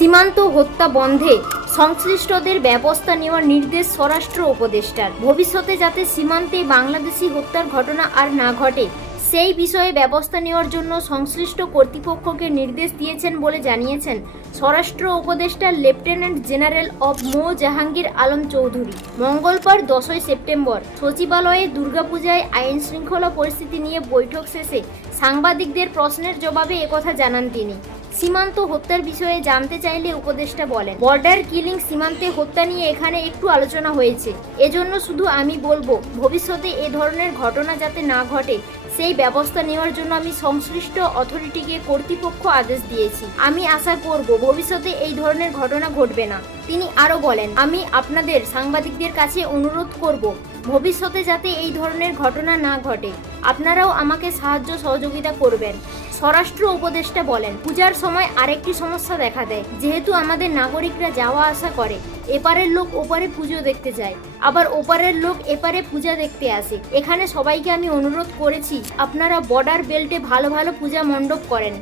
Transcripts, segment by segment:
সীমান্ত হত্যা বন্ধে সংশ্লিষ্টদের ব্যবস্থা নেওয়ার নির্দেশ স্বরাষ্ট্র উপদেষ্টার। ভবিষ্যতে যাতে সীমান্তে বাংলাদেশি হত্যার ঘটনা আর না ঘটে সেই বিষয়ে ব্যবস্থা নেওয়ার জন্য সংশ্লিষ্ট কর্তৃপক্ষকে নির্দেশ দিয়েছেন বলে জানিয়েছেন স্বরাষ্ট্র উপদেষ্টা লেফটেন্যান্ট জেনারেল অব মো জাহাঙ্গীর আলম চৌধুরী। মঙ্গলবার দশই সেপ্টেম্বর সচিবালয়ে দুর্গাপূজায় আইন শৃঙ্খলা পরিস্থিতি নিয়ে বৈঠক শেষে সাংবাদিকদের প্রশ্নের জবাবে একথা জানান তিনি। সীমান্ত হত্যার বিষয়ে জানতে চাইলে উপদেষ্টা বলেন, বর্ডার কিলিং সীমান্তে হত্যা নিয়ে এখানে একটু আলোচনা হয়েছে। এজন্য শুধু আমি বলব, ভবিষ্যতে এ ধরনের ঘটনা যাতে না ঘটে সেই ব্যবস্থা নেওয়ার জন্য আমি সংশ্লিষ্ট অথরিটিকে কর্তৃপক্ষ আদেশ দিয়েছি। আমি আশা করব ভবিষ্যতে এই ধরনের ঘটনা ঘটবে না। তিনি আরও বলেন, আমি আপনাদের সাংবাদিকদের কাছে অনুরোধ করব, ভবিষ্যতে যাতে এই ধরনের ঘটনা না ঘটে। আপনারাও আমাকে সাহায্য সহযোগিতা করবেন। স্বরাষ্ট্র উপদেষ্টা বলেন, পূজার সময় আরেকটি সমস্যা দেখা দেয়। যেহেতু আমাদের নাগরিকরা যাওয়া আসা করে, এপারের লোক ওপারে পুজো দেখতে যায়। আবার ওপারের লোক এপারে পূজা দেখতে আসে। এখানে সবাইকে আমি অনুরোধ করেছি, আপনারা বর্ডার বেল্টে ভালো ভালো পূজা মণ্ডপ করেন,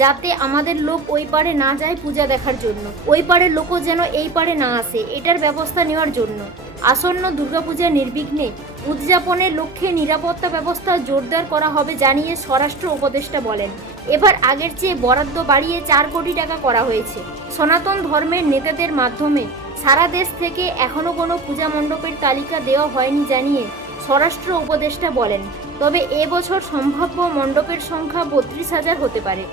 যাতে আমাদের লোক ওই পারে না যায় পূজা দেখার জন্য। ওই পারের লোকও যেন এই পারে না আসে, এটার ব্যবস্থা নেওয়ার জন্য। আসন্ন দুর্গাপূজা নির্বিঘ্নে উদযাপনের লক্ষ্যে নিরাপত্তা ব্যবস্থা জোরদার করা হবে জানিয়ে স্বরাষ্ট্র উপদেষ্টা বলেন। এবার আগের চেয়ে বরাদ্দ বাড়িয়ে চার কোটি টাকা করা হয়েছে। সনাতন ধর্মের নেতাদের মাধ্যমে সারা দেশ থেকে এখনও কোনো পূজা মণ্ডপের তালিকা দেওয়া হয়নি জানিয়ে স্বরাষ্ট্র উপদেষ্টা বলেন। তবে এবছর সম্ভাব্য মণ্ডপের সংখ্যা বত্রিশ হাজার হতে পারে।